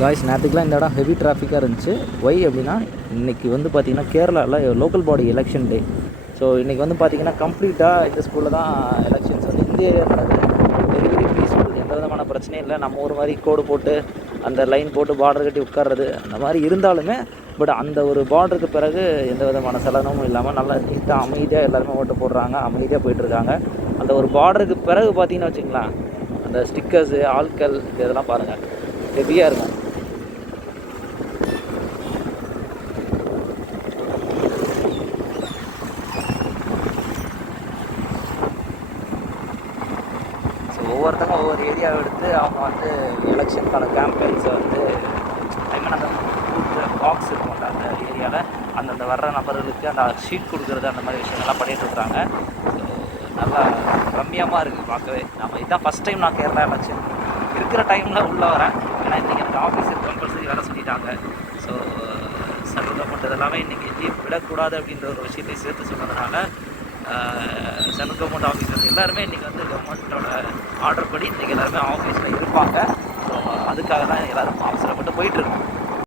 Guys நேற்றுக்குலாம் இந்த இடம் heavy டிராஃபிக்காக இருந்துச்சு. ஒய் அப்படின்னா இன்றைக்கி வந்து பார்த்திங்கன்னா கேரளாவில் லோக்கல் பாடி எலெக்ஷன் டே. ஸோ இன்றைக்கி வந்து பார்த்திங்கன்னா கம்ப்ளீட்டாக இந்த ஸ்கூலில் தான் எலெக்ஷன்ஸ் வந்து இந்த ஏரியா நடக்குது. வெரி வெரி பீஸ்ஃபுல், எந்த விதமான பிரச்சனையும் இல்லை. நம்ம ஒரு மாதிரி கோடு போட்டு அந்த லைன் போட்டு பார்டர் கட்டி உட்கார்றது அந்த மாதிரி இருந்தாலுமே பட் அந்த ஒரு பார்டருக்கு பிறகு எந்த விதமான சலனமும் இல்லாமல் நல்லா நீட்டாக அமைதியாக எல்லாருமே ஓட்டு போடுறாங்க, அமைதியாக போயிட்டுருக்காங்க. அந்த ஒரு பார்டருக்கு பிறகு பார்த்திங்கன்னா வச்சுங்களேன், அந்த ஸ்டிக்கர்ஸு ஆட்கள் இதெல்லாம் பாருங்கள் ஹெவியாக இருக்கும். ஒவ்வொருத்தங்க ஒவ்வொரு ஏரியாவை எடுத்து அவங்க வந்து எலெக்ஷனுக்கான கேம்பெயின்ஸை வந்து அந்த பாக்ஸ் இருக்கும்ல அந்த ஏரியாவில் அந்தந்த வர்ற நபர்களுக்கு அந்த ஷீட் கொடுக்குறது அந்த மாதிரி விஷயங்கள்லாம் பண்ணிகிட்ருக்குறாங்க. நல்லா ரம்மியமாக இருக்குது பார்க்கவே. நம்ம இதுதான் ஃபஸ்ட் டைம் நான் கேரளா எலெக்ஷன் இருக்கிற டைமில் உள்ளே வரேன். ஏன்னா இன்றைக்கி எனக்கு ஆஃபீஸுக்கு கம்பல்சரி வேலை சொல்லிட்டாங்க. ஸோ சென்ட்ரல் கவர்மெண்ட் இதெல்லாமே இன்றைக்கி லீவ் விடக்கூடாது அப்படின்ற ஒரு விஷயத்தையும் சேர்த்து சொன்னதுனால சென்ட்ரல் கவர்மெண்ட் ஆஃபீஸர்ஸ் எல்லாருமே இன்றைக்கி வந்து கவர்மெண்ட்டோட ஆர்டர் படி இன்றைக்கி எல்லாருமே ஆஃபீஸில் இருப்பாங்க. ஸோ அதுக்காக தான் எல்லோரும் அவசரப்பட்டு போயிட்டுருக்கோம்.